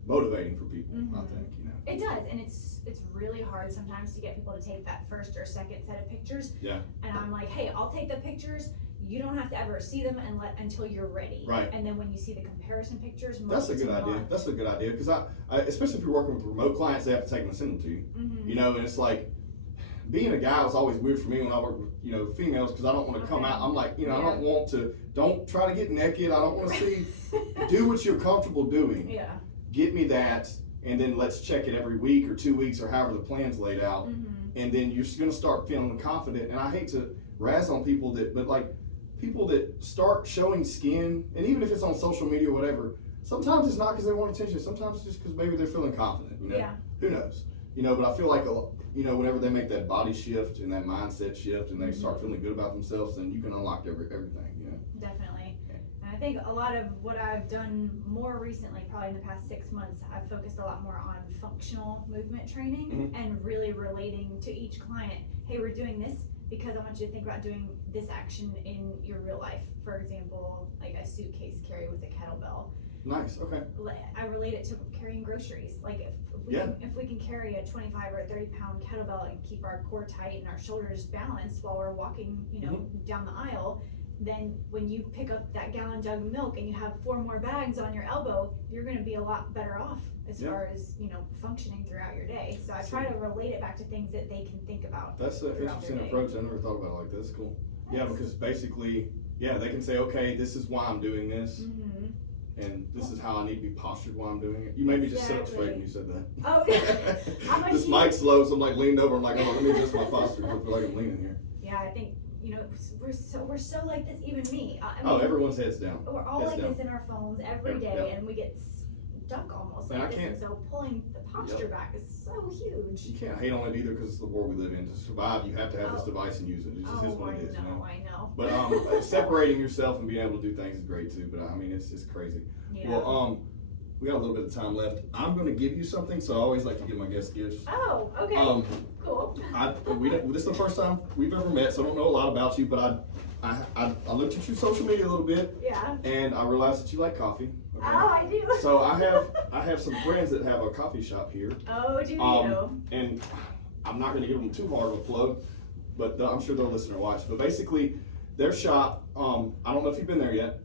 motivating for people, I think, It does, and it's really hard sometimes to get people to take that first or second set of pictures. Yeah. And I'm like, hey, I'll take the pictures. You don't have to ever see them until you're ready. Right. And then when you see the comparison pictures, that's a good idea. That's a good idea, because I especially if you're working with remote clients, they have to take them and send them to you. And it's like, being a guy was always weird for me when I worked with females, because I don't want to come out. I'm like, don't try to get naked. I don't want to see. Do what you're comfortable doing. Yeah. Get me that, and then let's check it every week or 2 weeks or however the plan's laid out. And then you're going to start feeling confident. And I hate to razz on people people that start showing skin, and even if it's on social media or whatever, sometimes it's not because they want attention. Sometimes it's just because maybe they're feeling confident. Who knows? But I feel like whenever they make that body shift and that mindset shift, and they start feeling good about themselves, then you can unlock everything. Definitely. And I think a lot of what I've done more recently, probably in the past 6 months, I've focused a lot more on functional movement training and really relating to each client. Hey, we're doing this because I want you to think about doing this action in your real life. For example, like a suitcase carry with a kettlebell. Nice. Okay. I relate it to carrying groceries. Like if we can carry a 25 or a 30 pound kettlebell and keep our core tight and our shoulders balanced while we're walking, down the aisle, then when you pick up that gallon jug of milk and you have 4 more bags on your elbow, you're going to be a lot better off as far as functioning throughout your day. So I try to relate it back to things that they can think about. That's an interesting approach. I never thought about it like this. Cool. Nice. Yeah, because basically, they can say, okay, this is why I'm doing this. And this is how I need to be postured while I'm doing it. You made me just sit up straight when you said that. Oh, this mic's low, so I'm like leaned over. I'm like, let me adjust my posture. I feel like I'm leaning here. Yeah, I think we're so like this. Even me. Everyone's heads down. We're all like this in our phones every day, and we get stuck almost like this. And so pulling the posture back is so huge. You can't hate on it either, because it's the world we live in. To survive, you have to have this device and use it. It just is what it is. I know. But separating yourself and being able to do things is great too. But I mean, it's crazy. Yeah. Well, we got a little bit of time left. I'm going to give you something, so I always like to give my guests gifts. Oh, okay. Cool. This is the first time we've ever met, so I don't know a lot about you, but I looked at your social media a little bit. Yeah. And I realized that you like coffee. Okay? Oh, I do. So I have some friends that have a coffee shop here. Oh, do you? And I'm not going to give them too hard of a plug, but I'm sure they'll listen or watch. But basically, their shop, I don't know if you've been there yet.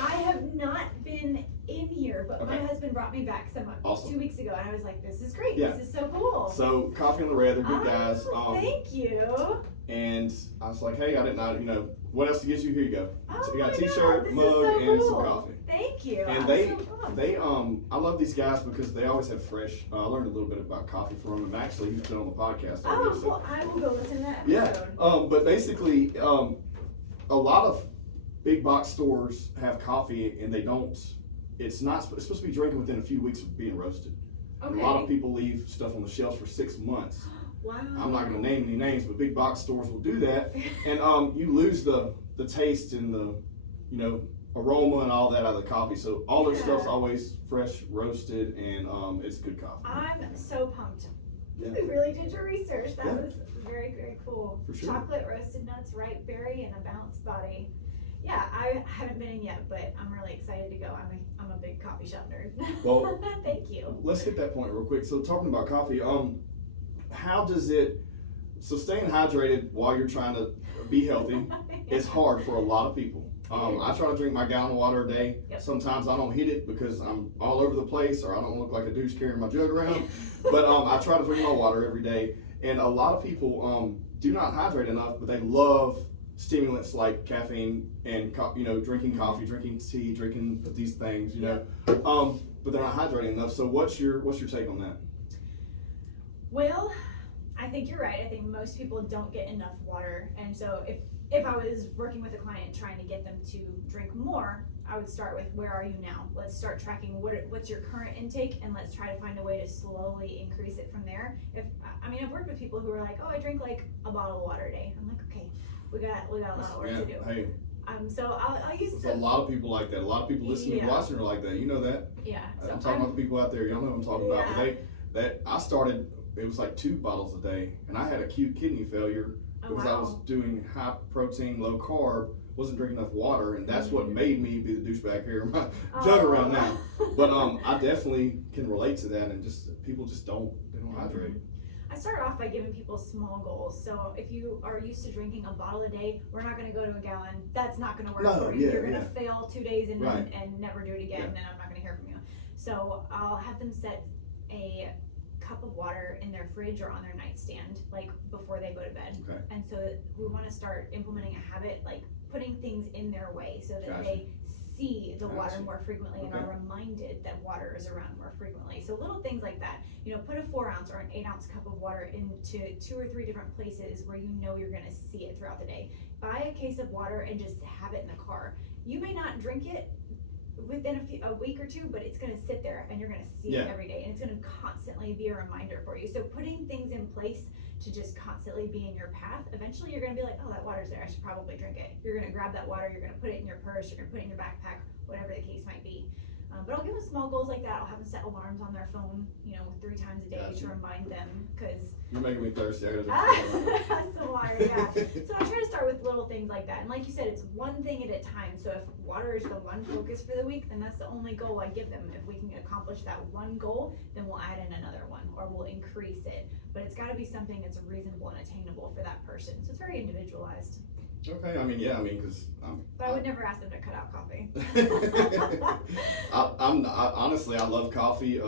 I have not been in here, but my husband brought me back 2 weeks ago, and I was like, this is great. Yeah. This is so cool. So Coffee on the Red, they're good guys. Thank you. And I was like, hey, I didn't know, what else to get you? Here you go. Oh, you got a my t-shirt, God, mug, so and cool. some coffee. Thank you. And I love these guys because they always have fresh. I learned a little bit about coffee from him. Actually, he's been on the podcast already. Oh, cool. I will go listen to that episode. Yeah. But basically, a lot of big box stores have coffee, and they don't. It's supposed to be drinking within a few weeks of being roasted. Okay. A lot of people leave stuff on the shelves for 6 months. Wow. I'm not going to name any names, but big box stores will do that, and you lose the taste and the aroma and all that out of the coffee. So all their stuff's always fresh, roasted, and it's good coffee. I'm so pumped. Yeah. You really did your research. That was very, very cool. For sure. Chocolate, roasted nuts, ripe berry, and a balanced body. Yeah, I haven't been in yet, but I'm really excited to go. I'm a big coffee shop nerd. Well, thank you. Let's hit that point real quick. So talking about coffee, how does it? So staying hydrated while you're trying to be healthy is hard for a lot of people. I try to drink my gallon of water a day. Yep. Sometimes I don't hit it because I'm all over the place or I don't look like a douche carrying my jug around. But I try to drink my water every day. And a lot of people do not hydrate enough, but they love stimulants like caffeine and drinking coffee, drinking tea, drinking these things, but they're not hydrating enough. So what's your take on that? Well, I think you're right. I think most people don't get enough water, and so if I was working with a client trying to get them to drink more, I would start with, where are you now? Let's start tracking what's your current intake, and let's try to find a way to slowly increase it from there. I've worked with people who are like, oh, I drink like a bottle of water a day. I'm like, okay, we got a lot of work to do. Hey, so I'll use a lot of people like that. A lot of people listening and watching are like that. You know that. Yeah. So I'm talking about the people out there. Y'all know what I'm talking about. But I started. It was like 2 bottles a day, and I had acute kidney failure because I was doing high protein, low carb, wasn't drinking enough water, and that's what made me be the douchebag here in my jug around now. But I definitely can relate to that, and people just don't hydrate. I start off by giving people small goals. So if you are used to drinking a bottle a day, we're not going to go to a gallon. That's not going to work for you. You're going to fail 2 days and never do it again, and I'm not going to hear from you. So I'll have them set a cup of water in their fridge or on their nightstand, like before they go to bed. Okay. And so we want to start implementing a habit, like putting things in their way so that they see the water more frequently and are reminded that water is around more frequently. So little things like that, put a 4 ounce or an 8 ounce cup of water into 2 or 3 different places where you're going to see it throughout the day. Buy a case of water and just have it in the car. You may not drink it within a week or 2, but it's going to sit there and you're going to see it every day, and it's going to constantly be a reminder for you. So putting things in place to just constantly be in your path, eventually you're going to be like, oh, that water's there, I should probably drink it. You're going to grab that water, you're going to put it in your purse, you're going to put it in your backpack, whatever the case might be. But I'll give them small goals like that. I'll have them set alarms on their phone, 3 times a day to remind them, because you're making me thirsty. so water, yeah. So I try to start with little things like that, and like you said, it's one thing at a time. So if water is the one focus for the week, then that's the only goal I give them. If we can accomplish that one goal, then we'll add in another one, or we'll increase it. But it's got to be something that's reasonable and attainable for that person. So it's very individualized. Okay, because But I would never ask them to cut out coffee. Honestly, I love coffee,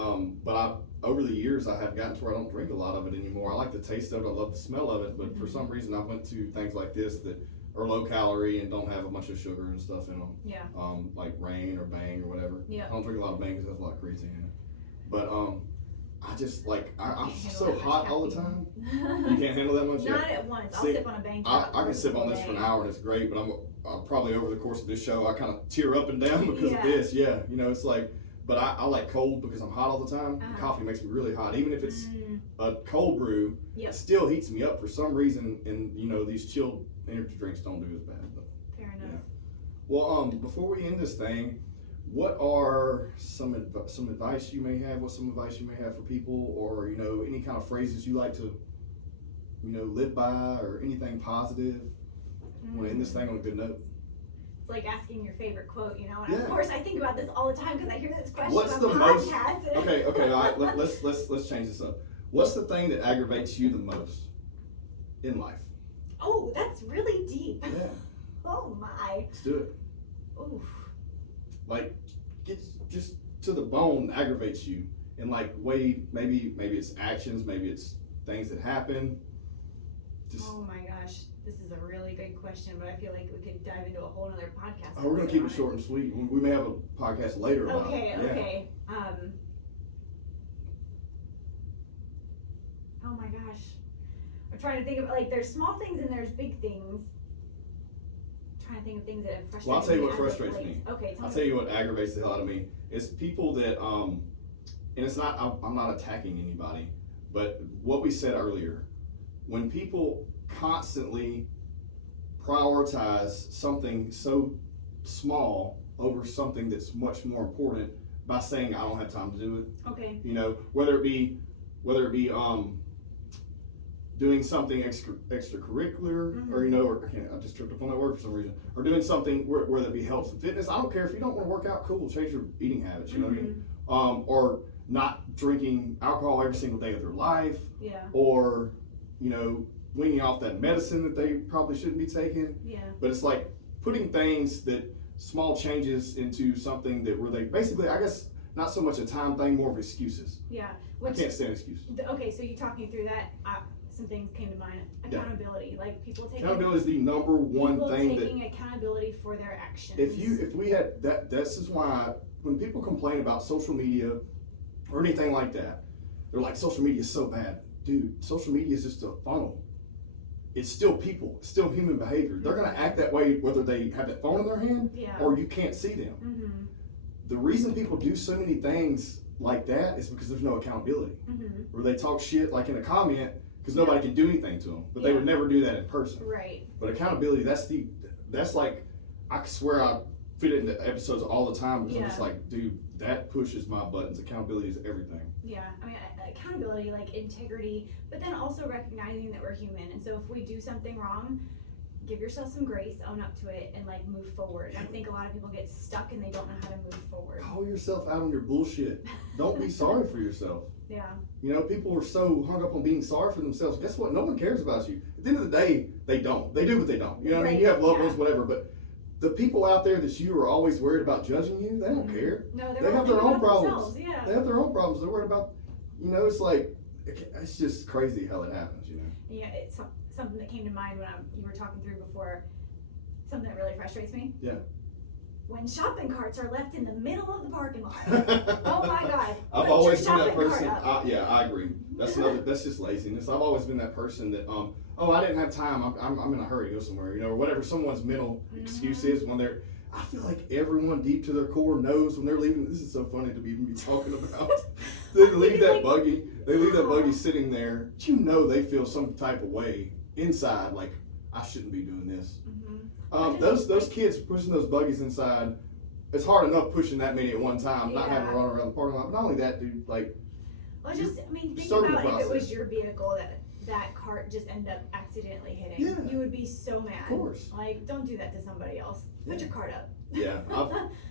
but over the years I have gotten to where I don't drink a lot of it anymore. I like the taste of it, I love the smell of it, but for some reason I went to things like this that are low calorie and don't have a bunch of sugar and stuff in them. Yeah. Like Rain or Bang or whatever. Yeah. I don't drink a lot of Bang because it has a lot of creatine in it. But I just I'm so hot all the time. You can't handle that much? Not at once. I'll sip on a Bang. I can sip on this for an hour and it's great, but I'm probably over the course of this show I kind of tear up and down because of this. Yeah, it's like, but I like cold because I'm hot all the time. Coffee makes me really hot, even if it's a cold brew. It still heats me up for some reason, and these chilled energy drinks don't do as bad. But fair enough. Yeah. Well, before we end this thing, what are some advice you may have? What's some advice you may have for people, or any kind of phrases you like to live by, or anything positive? I want to end this thing on a good note. It's like asking your favorite quote, and of course I think about this all the time because I hear this question What's on the podcasts. Okay, all right. Let's change this up. What's the thing that aggravates you the most in life? Oh, that's really deep. Yeah. Oh my. Let's do it. Oof. Like, gets just to the bone, aggravates you in like way, maybe it's actions, maybe it's things that happen. Oh my gosh, this is a really good question, but I feel like we could dive into a whole other podcast. Oh, we're gonna keep it short and sweet. We may have a podcast later about it. Okay. Oh my gosh, I'm trying to think of, like, there's small things and there's big things. I'm trying to think of things that have frustrated me. Well, I'll tell you what frustrates me. Okay, I'll tell you what aggravates the hell out of me. It's people that and it's not, I'm not attacking anybody, but what we said earlier, when people constantly prioritize something so small over something that's much more important by saying I don't have time to do it. Okay. Whether it be doing something extracurricular, or I just tripped up on that word for some reason, or doing something whether it be health and fitness. I don't care if you don't want to work out, cool, change your eating habits, you know what I mean? Or not drinking alcohol every single day of their life, or weaning off that medicine that they probably shouldn't be taking. Yeah. But it's like, putting things that small changes into something that where they basically, I guess, not so much a time thing, more of excuses. Yeah. I can't stand excuses. Okay, so you talking through that, some things came to mind. Accountability, like people taking Accountability is the number one thing taking accountability for their actions. If we had that, this is why when people complain about social media or anything like that, they're like, social media is so bad. Dude, social media is just a funnel. It's still people, it's still human behavior. They're gonna act that way whether they have that phone in their hand or you can't see them. Mm-hmm. The reason people do so many things like that is because there's no accountability. Where they talk shit like in a comment because nobody can do anything to them, but they would never do that in person. Right. But accountability, that's like, I swear I fit it into episodes all the time because I'm just like, dude, that pushes my buttons. Accountability is everything. Yeah, I mean, accountability, like integrity, but then also recognizing that we're human. And so if we do something wrong, give yourself some grace, own up to it, and like move forward. I think a lot of people get stuck and they don't know how to move forward. Call yourself out on your bullshit. Don't be sorry for yourself. Yeah. You know, people are so hung up on being sorry for themselves. Guess what? No one cares about you. At the end of the day, they don't. They do, but they don't. You know what I mean? You have loved ones, whatever, but the people out there that you are always worried about judging you, they don't care. No, they have their own themselves. problems. Yeah. They have their own problems. They're worried about, you know, it's like, it's just crazy how it happens, you know? Yeah, it's something that came to mind when you were talking through before. Something that really frustrates me. Yeah. When shopping carts are left in the middle of the parking lot. Oh my God. I've always been that person. I agree. That's just laziness. I've always been that person that, oh, I didn't have time. I'm in a hurry to go somewhere, you know, or whatever someone's mental excuse is when they're, I feel like everyone deep to their core knows when they're leaving. This is so funny to even be talking about. They leave that buggy. They leave that buggy sitting there. But you know they feel some type of way inside, like, I shouldn't be doing this. Those kids pushing those buggies inside, it's hard enough pushing that many at one time, not having to run around the parking lot. But not only that, dude, like. Well, think about if it was your vehicle that cart just ended up accidentally hitting. Yeah. You would be so mad. Of course. Like, don't do that to somebody else. Put your cart up. Yeah,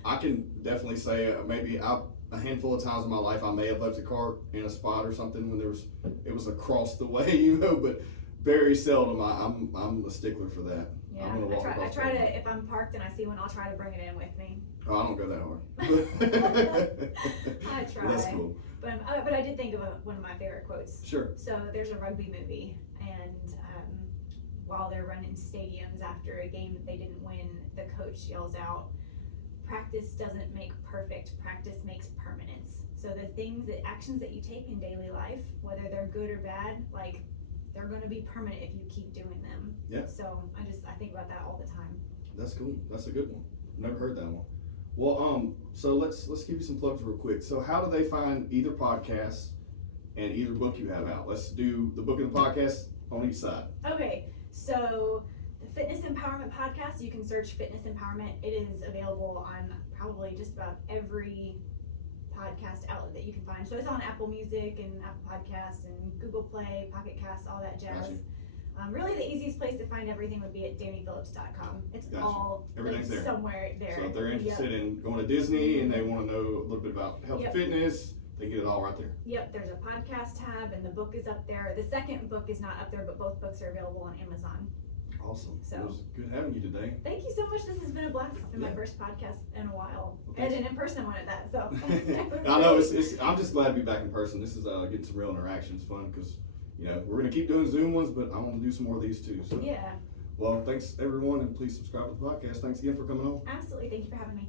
I can definitely say maybe a handful of times in my life I may have left a cart in a spot or something when it was across the way, you know, but very seldom. I'm a stickler for that. Yeah, I try to, if I'm parked and I see one, I'll try to bring it in with me. Oh, I don't go that hard. I try. That's cool. But I did think of one of my favorite quotes. Sure. So there's a rugby movie, and while they're running stadiums after a game that they didn't win, the coach yells out, "Practice doesn't make perfect, practice makes permanence." So the actions that you take in daily life, whether they're good or bad, like, they're going to be permanent if you keep doing them. Yeah. So I think about that all the time. That's cool. That's a good one. Never heard that one. Well, so let's give you some plugs real quick. So how do they find either podcast and either book you have out? Let's do the book and the podcast on each side. Okay. So the Fitness Empowerment Podcast, you can search Fitness Empowerment. It is available on probably just about every podcast outlet that you can find. So it's on Apple Music and Apple Podcasts and Google Play, Pocket Casts, all that jazz. Gotcha. Really the easiest place to find everything would be at DanyePhillips.com. It's all everything's there. Somewhere there. So if they're interested in going to Disney and they want to know a little bit about health and fitness, they get it all right there. Yep, there's a podcast tab and the book is up there. The second book is not up there, but both books are available on Amazon. Awesome. So, it was good having you today. Thank you so much. This has been a blast. It's been my first podcast in a while. And an in-person one at that. So I know I'm just glad to be back in person. This is getting some real interaction. It's fun because, you know, we're going to keep doing Zoom ones, but I want to do some more of these too. So yeah. Well, thanks everyone, and please subscribe to the podcast. Thanks again for coming on. Absolutely. Thank you for having me.